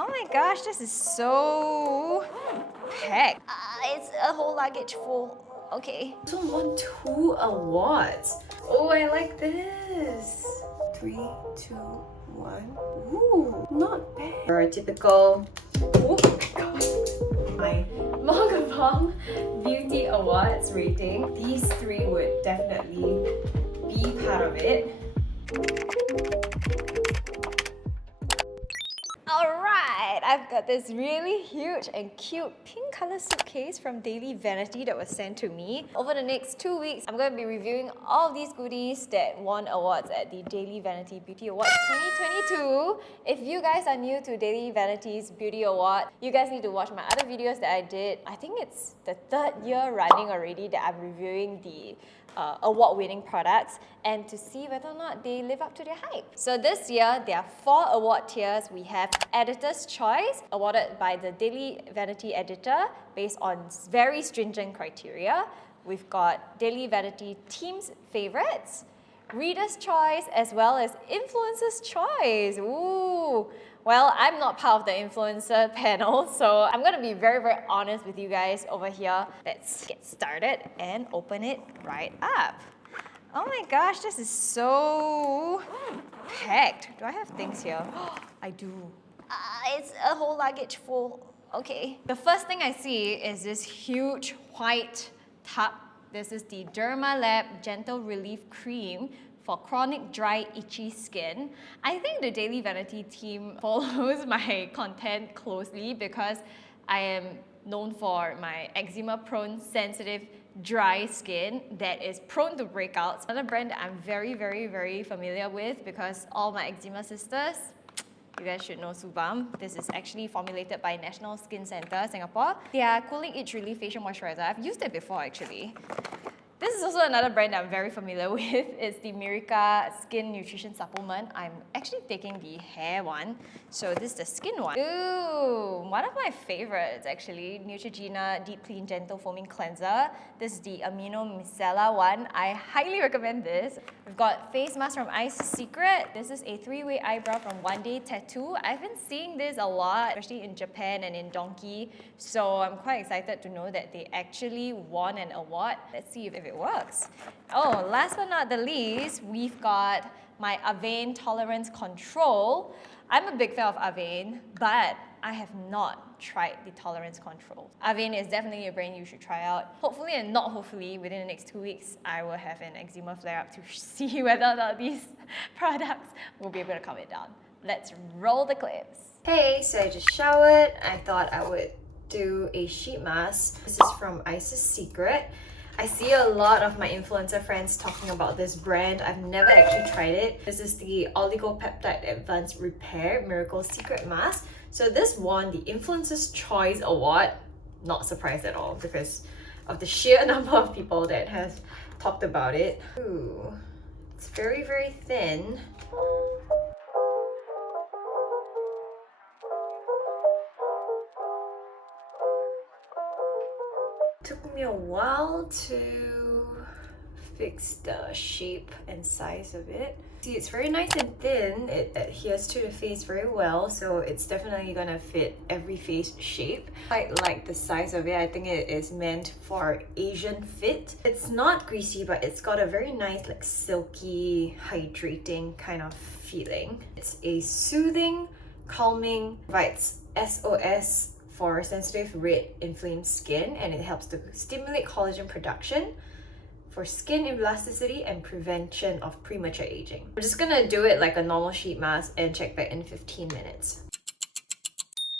Oh my gosh, this is so packed. It's a whole luggage full. Okay. I also won 2 awards. Oh, I like this. 3, 2, 1. Ooh, not bad. For a typical. Oh my god. My Mongabong Beauty Awards rating. These 3 would definitely be part of it. Alright, I've got this really huge and cute pink color suitcase from Daily Vanity that was sent to me. Over the next 2 weeks, I'm going to be reviewing all of these goodies that won awards at the Daily Vanity Beauty Awards 2022. If you guys are new to Daily Vanity's Beauty Award, you guys need to watch my other videos that I did. I think it's the 3rd year running already that I'm reviewing the award-winning products and to see whether or not they live up to their hype. So this year, there are 4 award tiers. We have Editor's Choice, awarded by the Daily Vanity editor based on very stringent criteria. We've got Daily Vanity Team's Favorites, Reader's Choice, as well as Influencer's Choice. Ooh! Well, I'm not part of the influencer panel, so I'm gonna be very, very honest with you guys over here. Let's get started and open it right up. Oh my gosh, this is so packed. Do I have things here? I do. It's a whole luggage full. Okay. The first thing I see is this huge white tub. This is the Derma Lab Gentle Relief Cream for chronic dry, itchy skin. I think the Daily Vanity team follows my content closely because I am known for my eczema-prone, sensitive, dry skin that is prone to breakouts. Another brand that I'm very, very, very familiar with because all my eczema sisters, you guys should know Balm. This is actually formulated by National Skin Centre, Singapore. Their Cooling Itch Relief Facial Moisturiser. I've used it before actually. This is also another brand that I'm very familiar with. It's the Miriqa Skin Nutrition Supplement. I'm actually taking the hair one. So this is the skin one. Ooh, one of my favorites actually, Neutrogena Deep Clean Gentle Foaming Cleanser. This is the Amino Micellar one. I highly recommend this. We've got face mask from Ice Secret. This is a 3-way eyebrow from One Day Tattoo. I've been seeing this a lot, especially in Japan and in Donkey. So I'm quite excited to know that they actually won an award. Let's see if it works. Oh, last but not the least, we've got my Avene Tolerance Control. I'm a big fan of Avene, but I have not tried the Tolerance Control. Avene is definitely a brand you should try out. Hopefully and not hopefully, within the next 2 weeks, I will have an eczema flare-up to see whether or not these products will be able to calm it down. Let's roll the clips. Hey, so I just showered. I thought I would do a sheet mask. This is from Ice's Secret. I see a lot of my influencer friends talking about this brand. I've never actually tried it. This is the Oligopeptide Advanced Repair Miracle Secret Mask. So this won the Influencer's Choice Award. Not surprised at all because of the sheer number of people that have talked about it. Ooh, it's very, very thin. Took me a while to fix the shape and size of it. See, it's very nice and thin. It adheres to the face very well, so it's definitely gonna fit every face shape. I like the size of it. I think it is meant for Asian fit. It's not greasy, but it's got a very nice, like silky, hydrating kind of feeling. It's a soothing, calming, provides SOS for sensitive, red, inflamed skin, and it helps to stimulate collagen production for skin elasticity and prevention of premature aging. We're just gonna do it like a normal sheet mask and check back in 15 minutes.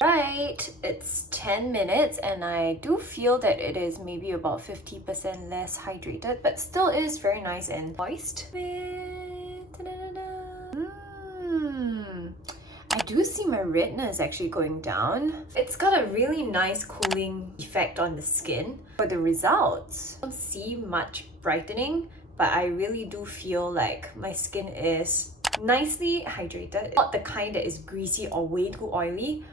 Right, it's 10 minutes and I do feel that it is maybe about 50% less hydrated, but still is very nice and moist. I do see my redness actually going down. It's got a really nice cooling effect on the skin. For the results, I don't see much brightening, but I really do feel like my skin is nicely hydrated. Not the kind that is greasy or way too oily.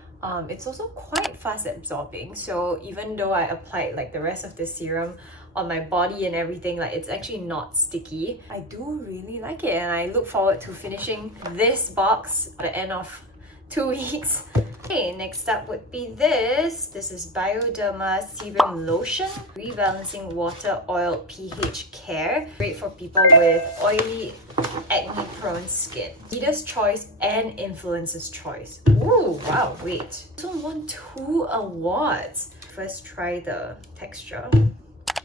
It's also quite fast absorbing, so even though I applied like the rest of the serum on my body and everything, like it's actually not sticky. I do really like it and I look forward to finishing this box at the end of 2 weeks. Okay, next up would be this. This is Derma Serum Lotion. Rebalancing Water Oil pH Care. Great for people with oily, acne-prone skin. Reader's choice and influencer's choice. Ooh, wow, wait. This one won 2 awards. First, try the texture.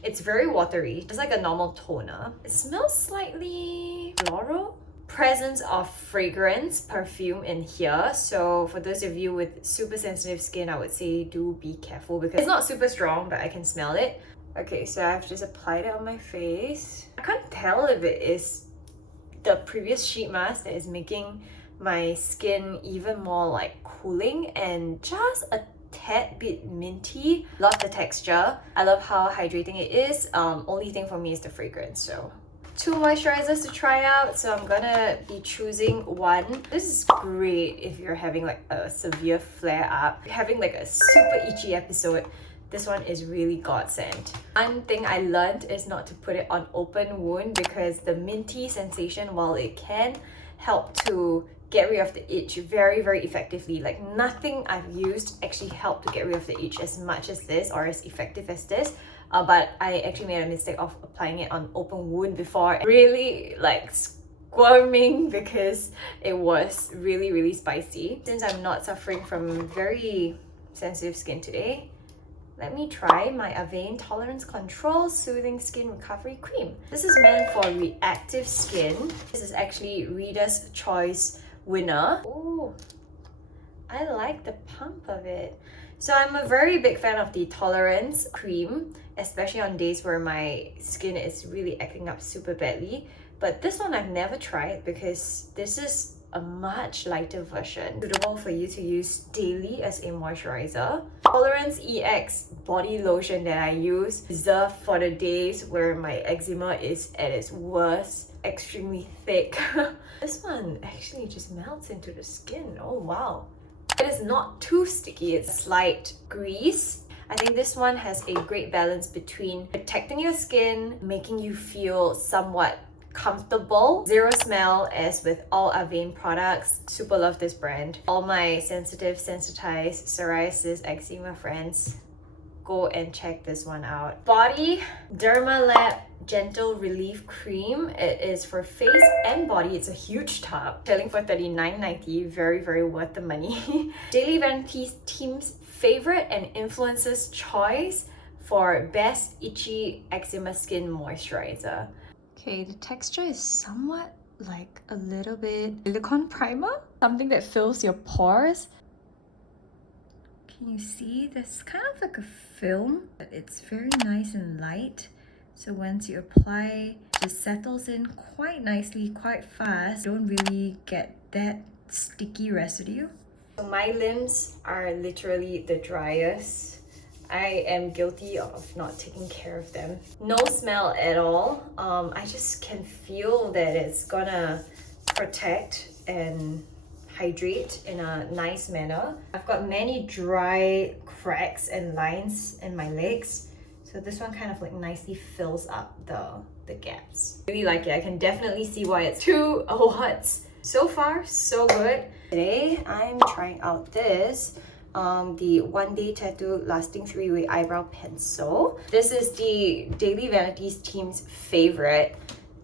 It's very watery. It's like a normal toner. It smells slightly floral. Presence of fragrance, perfume in here. So for those of you with super sensitive skin, I would say do be careful because it's not super strong, but I can smell it. Okay, so I've just applied it on my face. I can't tell if it is the previous sheet mask that is making my skin even more like cooling and just a tad bit minty. Love the texture. I love how hydrating it is. Only thing for me is the fragrance. So 2 moisturizers to try out, so I'm gonna be choosing one. This is great if you're having like a severe flare up, having like a super itchy episode. This one is really godsend. One thing I learned is not to put it on open wound because the minty sensation, while it can help to get rid of the itch very, very effectively. Like nothing I've used actually helped to get rid of the itch as much as this or as effective as this. But I actually made a mistake of applying it on open wound before, really like squirming because it was really, really spicy. Since I'm not suffering from very sensitive skin today, let me try my Avene Tolerance Control Soothing Skin Recovery Cream. This is meant for reactive skin. This is actually Reader's Choice winner. Ooh, I like the pump of it. So I'm a very big fan of the Tolerance cream, especially on days where my skin is really acting up super badly. But this one I've never tried because this is a much lighter version, suitable for you to use daily as a moisturizer. Tolerance EX body lotion that I use, reserved for the days where my eczema is at its worst, extremely thick. This one actually just melts into the skin. Oh wow. It is not too sticky, it's slight grease. I think this one has a great balance between protecting your skin, making you feel somewhat comfortable, zero smell as with all Avene products. Super love this brand. All my sensitive, sensitized, psoriasis, eczema friends, go and check this one out. Body, Derma Lab Gentle Relief Cream. It is for face and body. It's a huge tub. Selling for $39.90. Very, very worth the money. Daily Vanity's team's favorite and influencer's choice for best itchy eczema skin moisturizer. Okay, the texture is somewhat like a little bit silicone primer. Something that fills your pores. Can you see? There's kind of like a film, but it's very nice and light. So once you apply, it just settles in quite nicely, quite fast. Don't really get that sticky residue. So my limbs are literally the driest. I am guilty of not taking care of them. No smell at all. I just can feel that it's gonna protect and hydrate in a nice manner. I've got many dry cracks and lines in my legs. So this one kind of like nicely fills up the gaps. Really like it. I can definitely see why it's 2 awards. So far, so good. Today, I'm trying out this. The One Day Tattoo Lasting 3-Way Eyebrow Pencil. This is the Daily Vanity's team's favorite.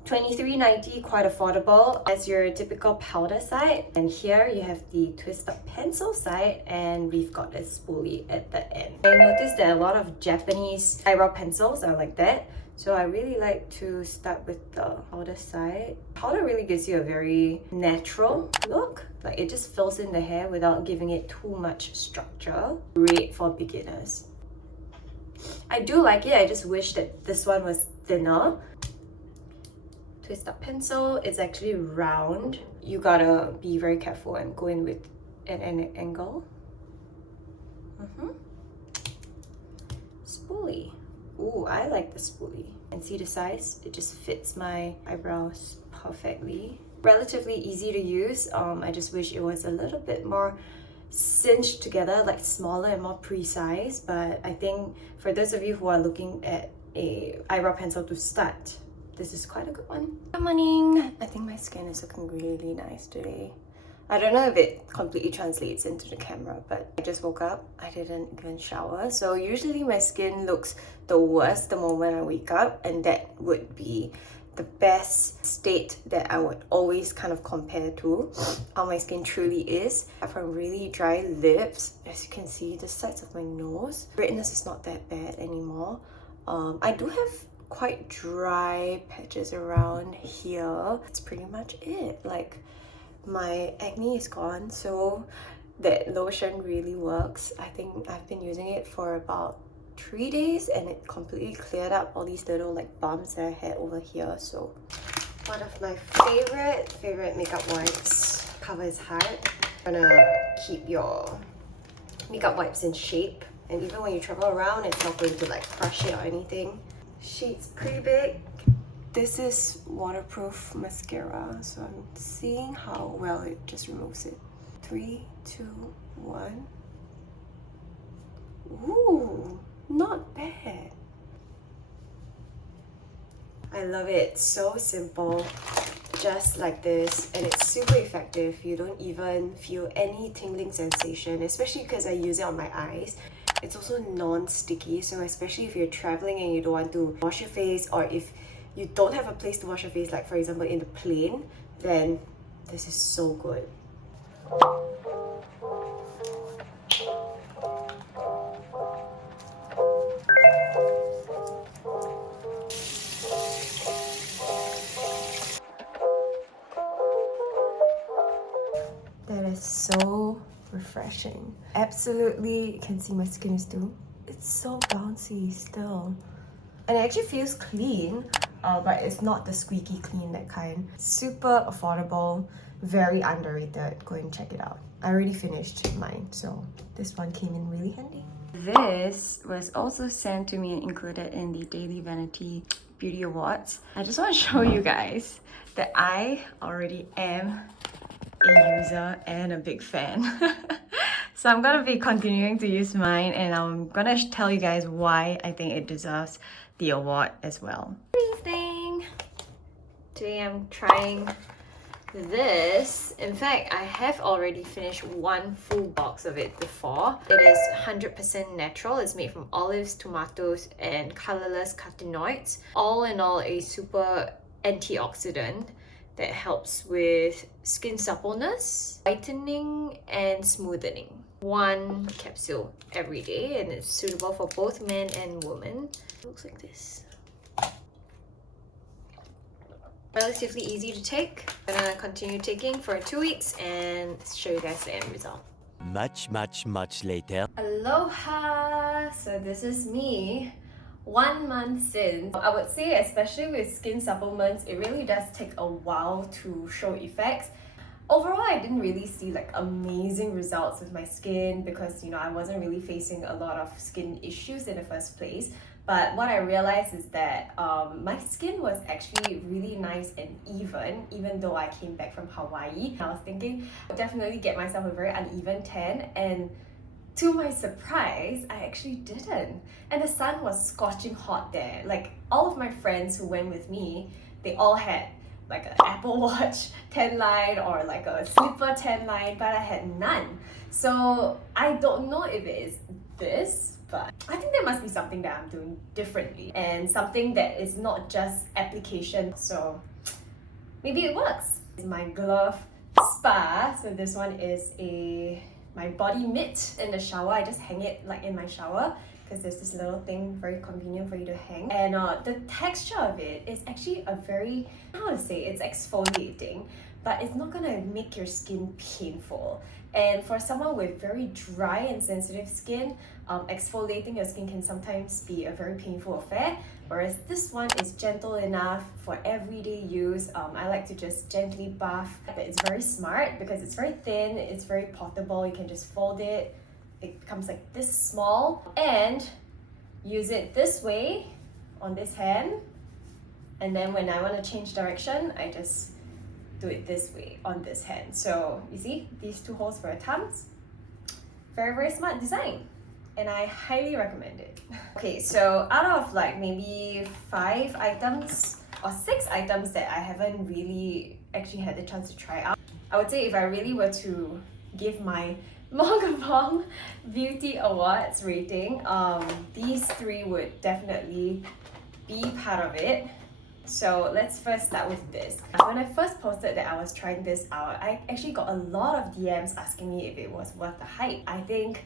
$23.90, quite affordable as your typical powder side. And here you have the twist up pencil side, and we've got a spoolie at the end. I noticed that a lot of Japanese eyebrow pencils are like that, so I really like to start with the powder side. Powder really gives you a very natural look. Like it just fills in the hair without giving it too much structure. Great for beginners. I do like it, I just wish that this one was thinner. Twist up pencil, it's actually round. You gotta be very careful and go in with an angle. Spoolie. Ooh, I like the spoolie. And see the size? It just fits my eyebrows perfectly. Relatively easy to use. I just wish it was a little bit more cinched together, like smaller and more precise. But I think for those of you who are looking at a eyebrow pencil to start, this is quite a good one. Good morning. I think my skin is looking really nice today. I don't know if it completely translates into the camera, but I just woke up. I didn't even shower. So usually my skin looks the worst the moment I wake up, and that would be the best state that I would always kind of compare to how my skin truly is. I have from really dry lips. As you can see, the sides of my nose, redness is not that bad anymore. I do have quite dry patches around here. That's pretty much it. Like, my acne is gone, so that lotion really works. I think I've been using it for about 3 days and it completely cleared up all these little like bumps that I had over here. So one of my favorite makeup wipes. Cover is hard. Gonna keep your makeup wipes in shape, and even when you travel around, it's not going to like crush it or anything. Sheet's pretty big. This is waterproof mascara, so I'm seeing how well it just removes it. 3, 2, 1. Ooh, not bad. I love it. So simple, just like this, and it's super effective. You don't even feel any tingling sensation, especially because I use it on my eyes. It's also non-sticky, so especially if you're traveling and you don't want to wash your face, or if you don't have a place to wash your face, like for example in the plane, then this is so good. That is so refreshing. Absolutely, you can see my skin is too. It's so bouncy still. And it actually feels clean, but it's not the squeaky clean, that kind. Super affordable, very underrated. Go and check it out. I already finished mine, so this one came in really handy. This was also sent to me and included in the Daily Vanity Beauty Awards. I just want to show you guys that I already am a user and a big fan. So I'm gonna be continuing to use mine, and I'm gonna tell you guys why I think it deserves the award as well. Good evening! Today I'm trying this. In fact, I have already finished one full box of it before. It is 100% natural. It's made from olives, tomatoes, and colorless carotenoids. All in all, a super antioxidant that helps with skin suppleness, whitening, and smoothening. One capsule every day, and it's suitable for both men and women. It looks like this. Relatively easy to take. I'm gonna continue taking for 2 weeks and show you guys the end result. Much later. Aloha! So this is me 1 month since. I would say, especially with skin supplements, it really does take a while to show effects. Overall, I didn't really see like amazing results with my skin because, you know, I wasn't really facing a lot of skin issues in the first place. But what I realized is that my skin was actually really nice and even though I came back from Hawaii. I was thinking I'd definitely get myself a very uneven tan, and to my surprise, I actually didn't. And the sun was scorching hot there. Like, all of my friends who went with me, they all had like an Apple Watch tan line or like a slipper tan line, but I had none. So I don't know if it is this, but I think there must be something that I'm doing differently and something that is not just application. So maybe it works. It's my Glov Spa. So this one is my body mitt in the shower. I just hang it like in my shower because there's this little thing very convenient for you to hang. And the texture of it is actually a very, how to say, it's exfoliating, but it's not gonna make your skin painful. And for someone with very dry and sensitive skin, exfoliating your skin can sometimes be a very painful affair, whereas this one is gentle enough for everyday use. I like to just gently buff. It's very smart because it's very thin, it's very portable. You can just fold it. It becomes like this small, and use it this way on this hand, and then when I want to change direction, I just do it this way on this hand. So you see these two holes for your thumbs. Very smart design, and I highly recommend it. Okay, so out of like maybe 5 items or 6 items that I haven't really actually had the chance to try out, I would say if I really were to give my Mongabong Beauty Awards rating, these three would definitely be part of it. So let's first start with this. When I first posted that I was trying this out, I actually got a lot of DMs asking me if it was worth the hype. I think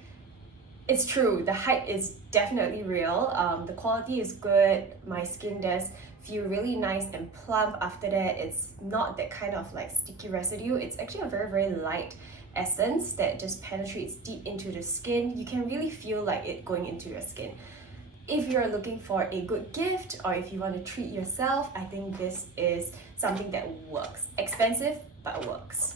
it's true, the hype is definitely real. The quality is good, my skin does feel really nice and plump after that. It's not that kind of like sticky residue. It's actually a very light essence that just penetrates deep into the skin. You can really feel like it going into your skin. If you're looking for a good gift or if you want to treat yourself, I think this is something that works. Expensive, but works.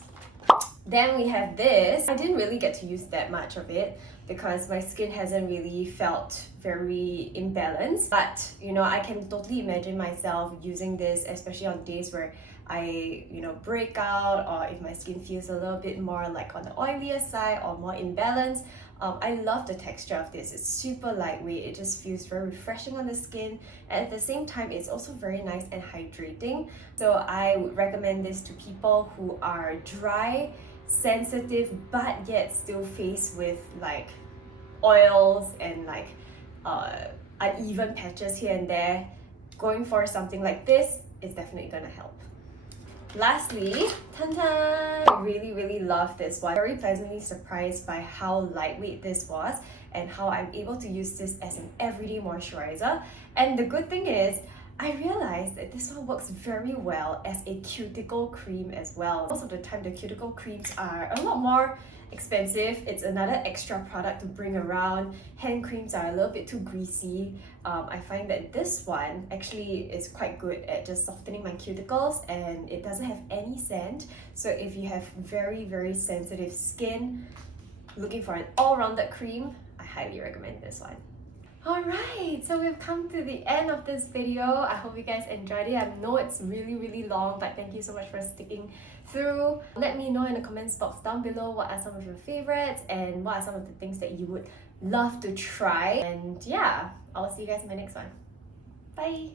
Then we have this. I didn't really get to use that much of it because my skin hasn't really felt very imbalanced. But you know, I can totally imagine myself using this, especially on days where I, break out, or if my skin feels a little bit more like on the oilier side or more imbalanced. I love the texture of this. It's super lightweight. It just feels very refreshing on the skin, and at the same time it's also very nice and hydrating. So I would recommend this to people who are dry, sensitive, but yet still faced with like oils and like uneven patches here and there. Going for something like this is definitely gonna help. Lastly, I really love this one. Very pleasantly surprised by how lightweight this was and how I'm able to use this as an everyday moisturizer. And the good thing is, I realized that this one works very well as a cuticle cream as well. Most of the time, the cuticle creams are a lot more expensive. It's another extra product to bring around. Hand creams are a little bit too greasy. I find that this one actually is quite good at just softening my cuticles, and it doesn't have any scent. So if you have very sensitive skin, looking for an all-rounded cream, I highly recommend this one. Alright, so we've come to the end of this video. I hope you guys enjoyed it. I know it's really long, but thank you so much for sticking through. Let me know in the comments box down below what are some of your favorites and what are some of the things that you would love to try. And yeah, I'll see you guys in my next one. Bye!